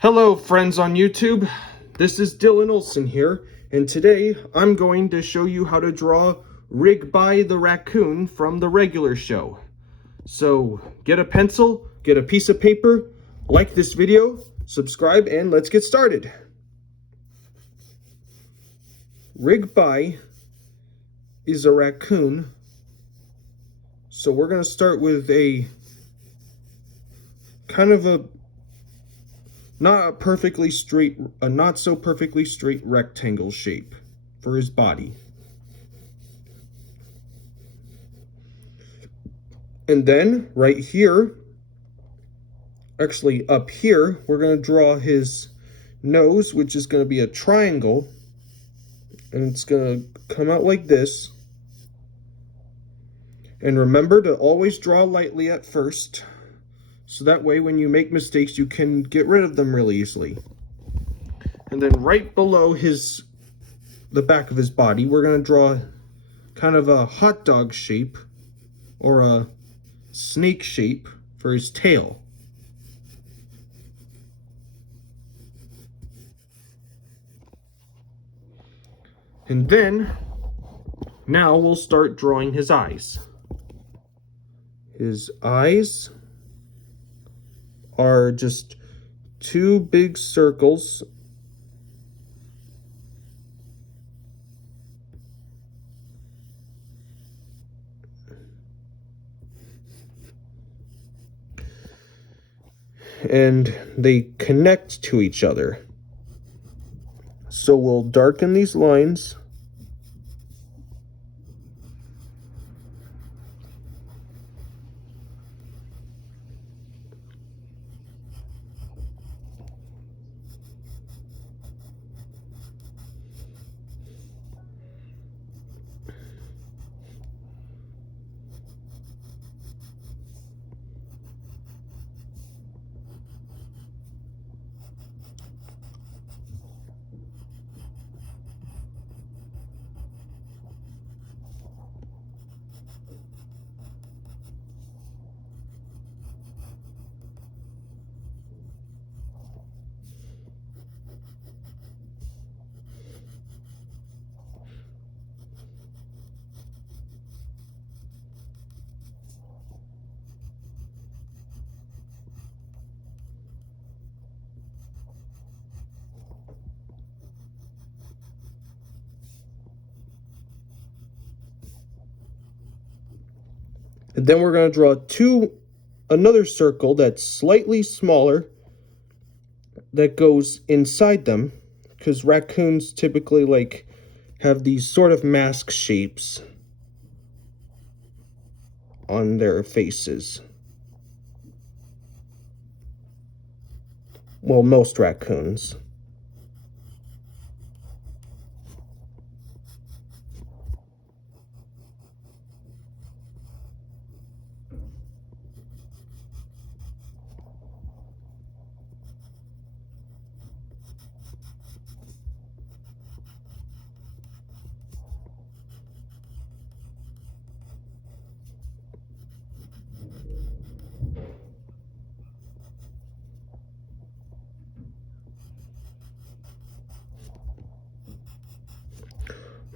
Hello friends on YouTube, this is Dylan Olson here, and today I'm going to show you how to draw Rigby the raccoon from the regular show. So get a pencil, get a piece of paper, like this video, subscribe, and let's get started. Rigby is a raccoon, so we're going to start with a kind of a not so perfectly straight rectangle shape for his body. And then right here, actually up here, we're going to draw his nose, which is going to be a triangle, and it's going to come out like this. And remember to always draw lightly at first, so that way when you make mistakes you can get rid of them really easily. And then right below the back of his body, we're going to draw kind of a hot dog shape or a snake shape for his tail. And then now we'll start drawing his eyes. His eyes are just two big circles and they connect to each other. So we'll darken these lines. And then we're going to draw another circle that's slightly smaller that goes inside them, because raccoons typically have these sort of mask shapes on their faces. Well, most raccoons.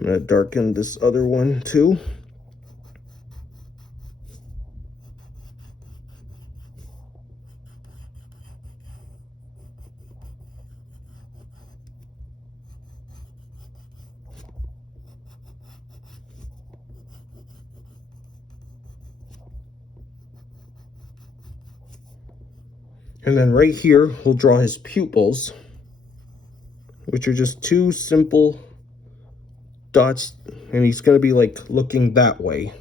I'm going to darken this other one too. And then right here, we'll draw his pupils, which are just two simple dots, and he's going to be like looking that way.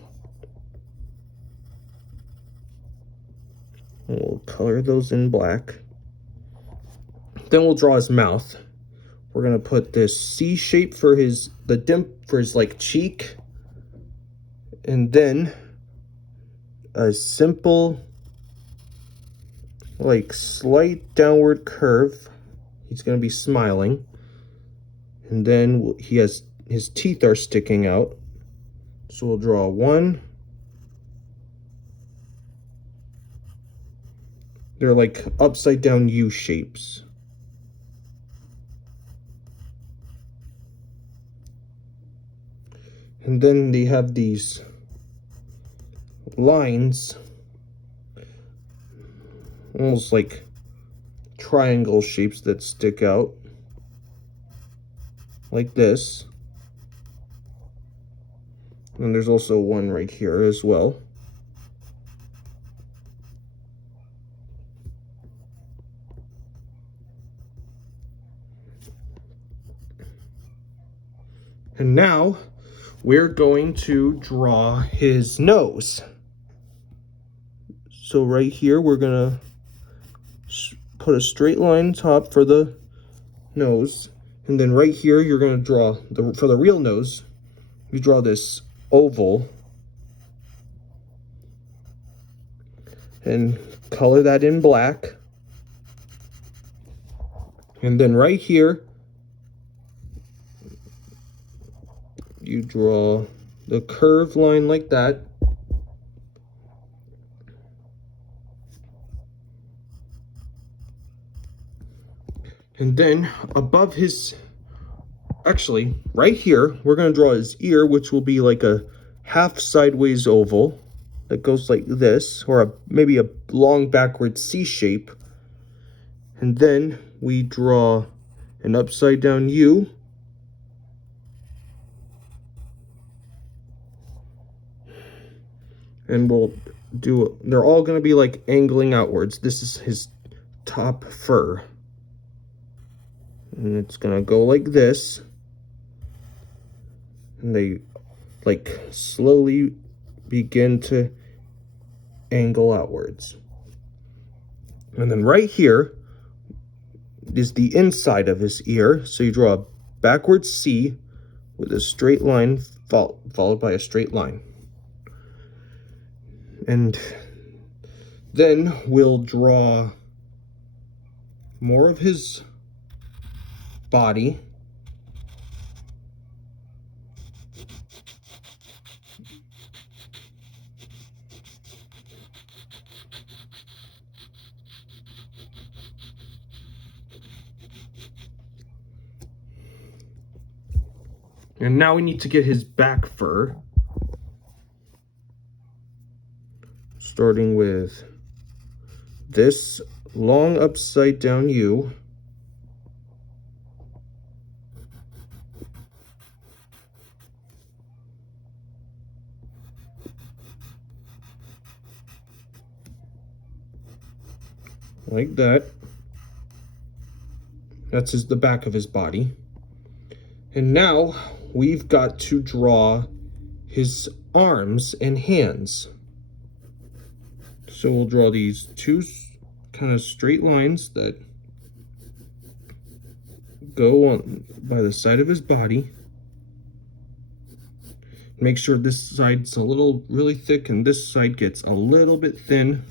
We'll color those in black. Then we'll draw his mouth. We're going to put this C shape for his like cheek, and then a simple like slight downward curve. He's going to be smiling, and then his teeth are sticking out, so we'll draw one. They're like upside down U shapes. And then they have these lines, almost like triangle shapes that stick out like this. And there's also one right here as well. And now we're going to draw his nose. So right here, we're gonna put a straight line top for the nose. And then right here, you're gonna draw, for the real nose, you draw this oval. And color that in black. And then right here, you draw the curved line like that. And then above his, actually, right here, we're going to draw his ear, which will be like a half sideways oval that goes like this, or maybe a long backward C shape. And then we draw an upside down U. And we'll do, they're all going to be like angling outwards. This is his top fur. And it's going to go like this. And they like slowly begin to angle outwards. And then right here is the inside of his ear. So you draw a backward C with a straight line followed by a straight line. And then we'll draw more of his body. And now we need to get his back fur. Starting with this long upside down U. Like that. That's the back of his body. And now we've got to draw his arms and hands. So we'll draw these two kind of straight lines that go on by the side of his body. Make sure this side's a little really thick and this side gets a little bit thin.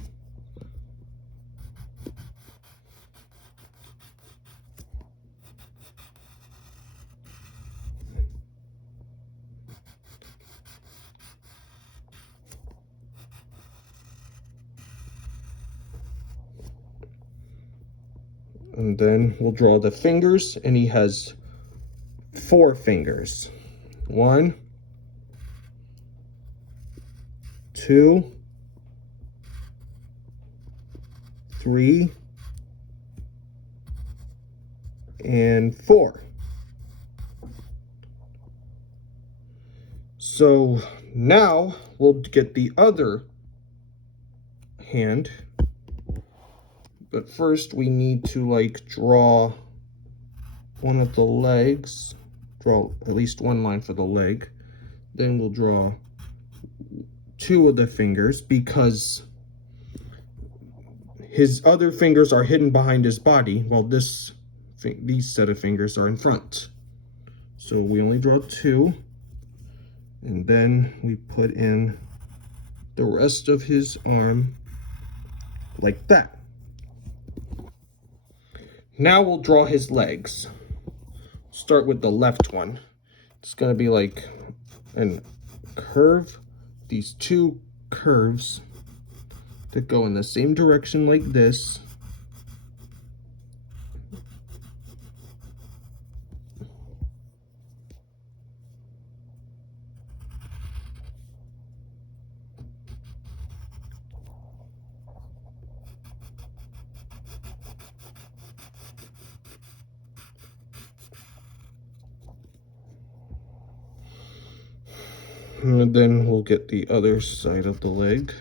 And then we'll draw the fingers, and he has 4 fingers. 1, 2, 3, and 4. So now we'll get the other hand. But first we need to like draw one of the legs, draw at least one line for the leg. Then we'll draw 2 of the fingers because his other fingers are hidden behind his body while these set of fingers are in front. So we only draw 2, and then we put in the rest of his arm like that. Now we'll draw his legs. Start with the left one. It's going to be like a curve, these 2 curves that go in the same direction like this. And then we'll get the other side of the leg.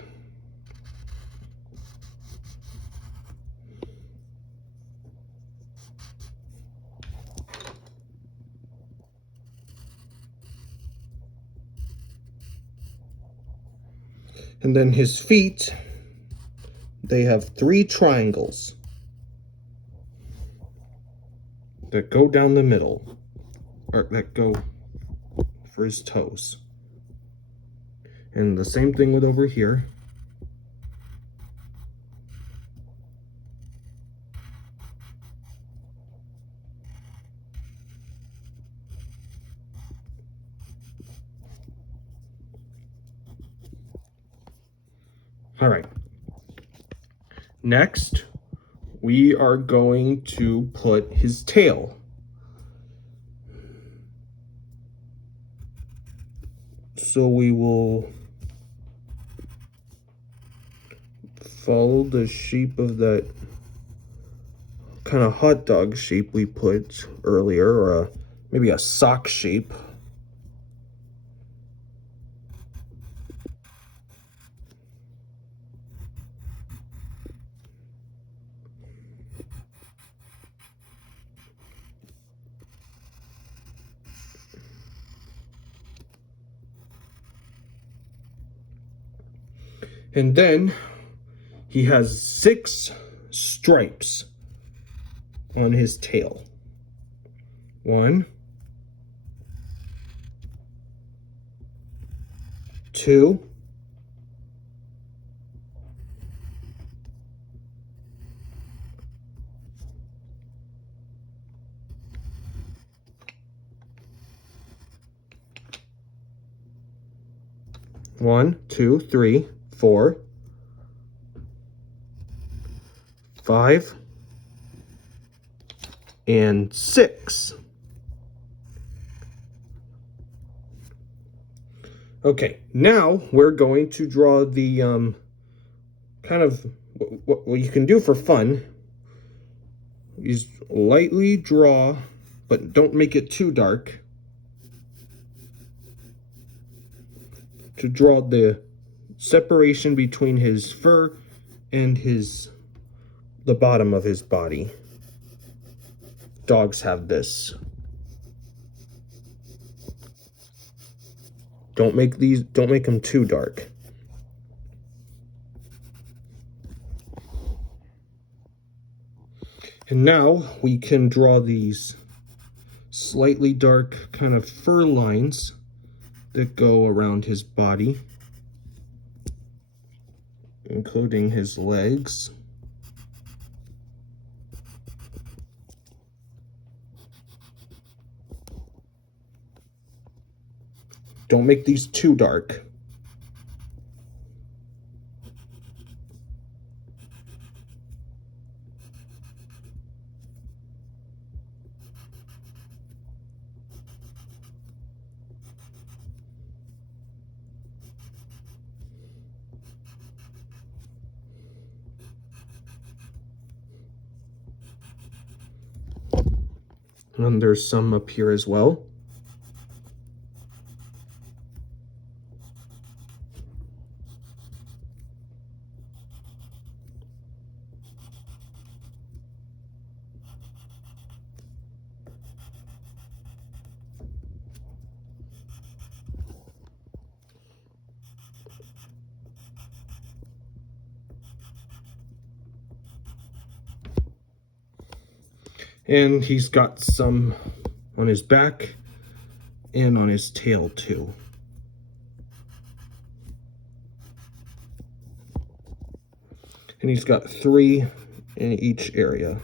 And then his feet, they have 3 triangles that go down the middle, or that go for his toes. And the same thing with over here. All right. Next, we are going to put his tail. So we will follow the shape of that kind of hot dog shape we put earlier, or maybe a sock shape. And then he has 6 stripes on his tail. 1, 2, 1, 2, 3, 4, 5, and 6. Okay, now we're going to draw the kind of what you can do for fun is lightly draw, but don't make it too dark, to draw the separation between his fur and the bottom of his body. Dogs have this. Don't make them too dark. And now we can draw these slightly dark kind of fur lines that go around his body, including his legs. Don't make these too dark. And there's some up here as well. And he's got some on his back and on his tail too. And he's got 3 in each area.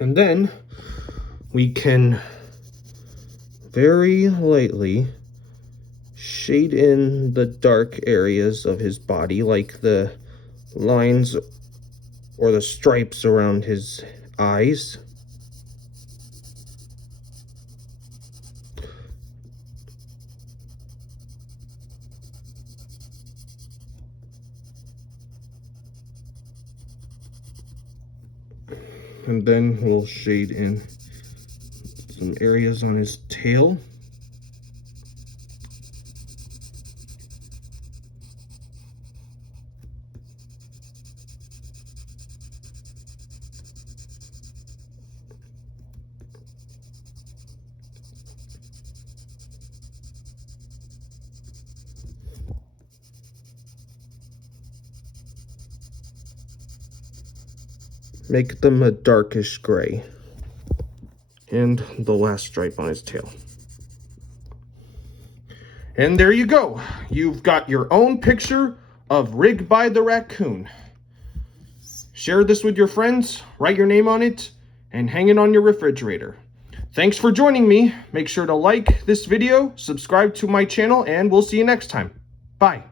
And then we can very lightly shade in the dark areas of his body, like the lines or the stripes around his eyes. And then we'll shade in some areas on his tail. Make them a darkish gray. And the last stripe on his tail. And there you go. You've got your own picture of Rigby the raccoon. Share this with your friends, write your name on it, and hang it on your refrigerator. Thanks for joining me. Make sure to like this video, subscribe to my channel, and we'll see you next time. Bye.